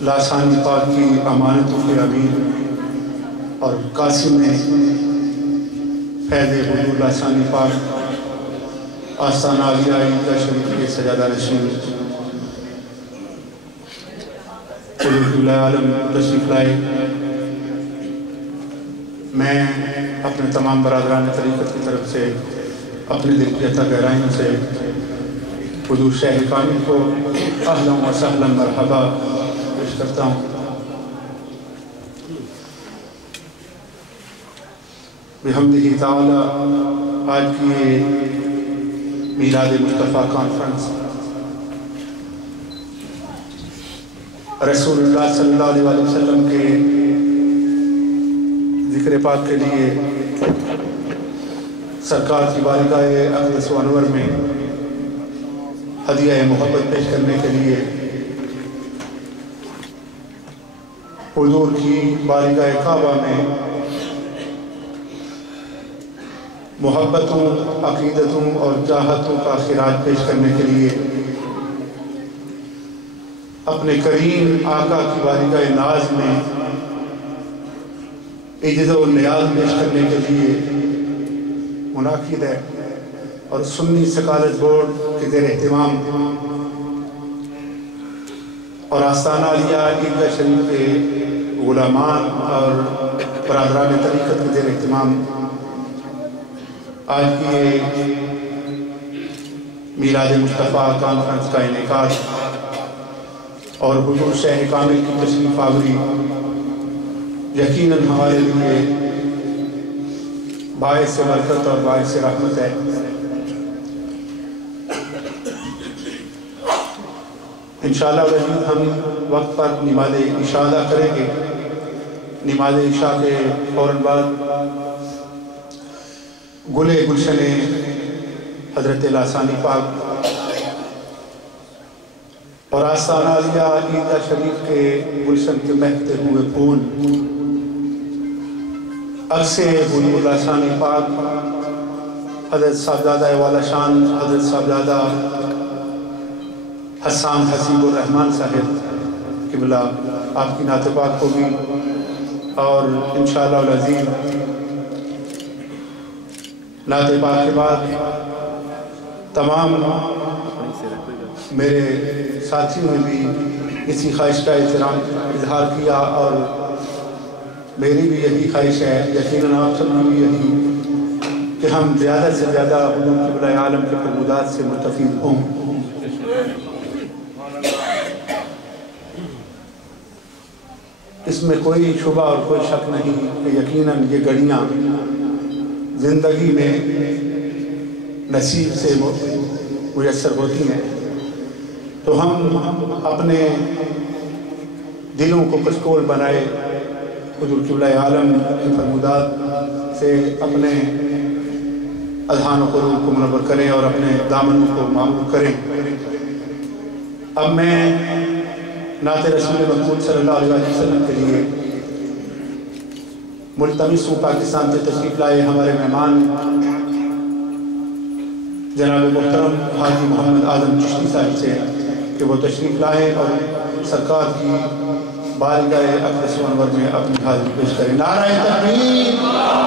لاسانی پاک کی امانتوں کے امیر اور قاسم فیض حضور لاسانی پاک آستانہ عالیہ عیدگاہ شریف کے سجادہ نشین حضور قبلہ عالم تشریف لائے، میں اپنے تمام برادران طریقت کی طرف سے اپنے دل کی عطا گہرائیوں سے حضور شیخ کامل کو اہلا و سہلا مرحبا پیش کرتا ہوں۔ بحمدہ تعالی آج کی یہ میلاد مصطفیٰ کانفرنس رسول اللہ صلی اللہ علیہ وسلم کے ذکر پاک کے لیے سرکار کی بارگاہ اقدس و انور میں ہدیہ محبت پیش کرنے کے لیے حضور کی بارگاہ کعبہ میں محبتوں، عقیدتوں اور چاہتوں کا خراج پیش کرنے کے لیے اپنے کریم آقا کی بارگاہ ناز میں عجز و نیاز پیش کرنے کے لیے منعقد ہے، اور سنی سکالرز بورڈ کے زیر اہتمام اور آستانہ عالیہ عیدگاہ شریف کے غلامان اور برادران طریقت کے زیر اہتمام آج کی یہ میلاد مصطفیٰ کانفرنس کا انعقاد اور حضور شیخ کامل کی تشریف آوری یقیناً ہمارے لیے باعث برکت اور باعث رحمت ہے۔ انشاءاللہ العزیز ہم وقت پر نماز عشاء ادا کریں گے۔ نماز عشاء کے فوراً بعد گل گلشن حضرت لاسانی پاک اور آستانہ عالیہ عیدگاہ شریف کے گلشن کے مہکتے ہوئے پھول عکس حضور لاسانی پاک حضرت صاحبزادہ والا شان حضرت صاحبزادہ حسان حسیب الرحمن صاحب قبلہ آپ کی نعت پاک ہوگی، اور انشاءاللہ العزیز نعت پاک کے بعد تمام میرے ساتھیوں نے بھی اسی خواہش کا اظہار کیا، اور میری بھی یہی خواہش ہے، یقیناً آپ سب کی بھی یہی، کہ ہم زیادہ سے زیادہ حضور قبلہ عالم کے فرمودات سے مستفید ہوں۔ اس میں کوئی شبہ اور کوئی شک نہیں کہ یقیناً یہ گھڑیاں زندگی میں نصیب سے میسر ہوتی ہیں، تو ہم اپنے دلوں کو کشکول بنائے حضور قبلہ عالم کے فرمودات سے اپنے اذہان و قلوب کو منور کریں اور اپنے دامنوں کو معمور کریں۔ اب میں نعت رسول مقبول صلی اللہ علیہ وسلم کے لیے ملتمس ہوں پاکستان سے تشریف لائے ہمارے مہمان جناب محترم حاجی محمد اعظم چشتی صاحب سے کہ وہ تشریف لائے اور سرکار کی بارگاہ اقدس و انور میں اپنی حاضری پیش کریں۔ نعرہ تکبیر!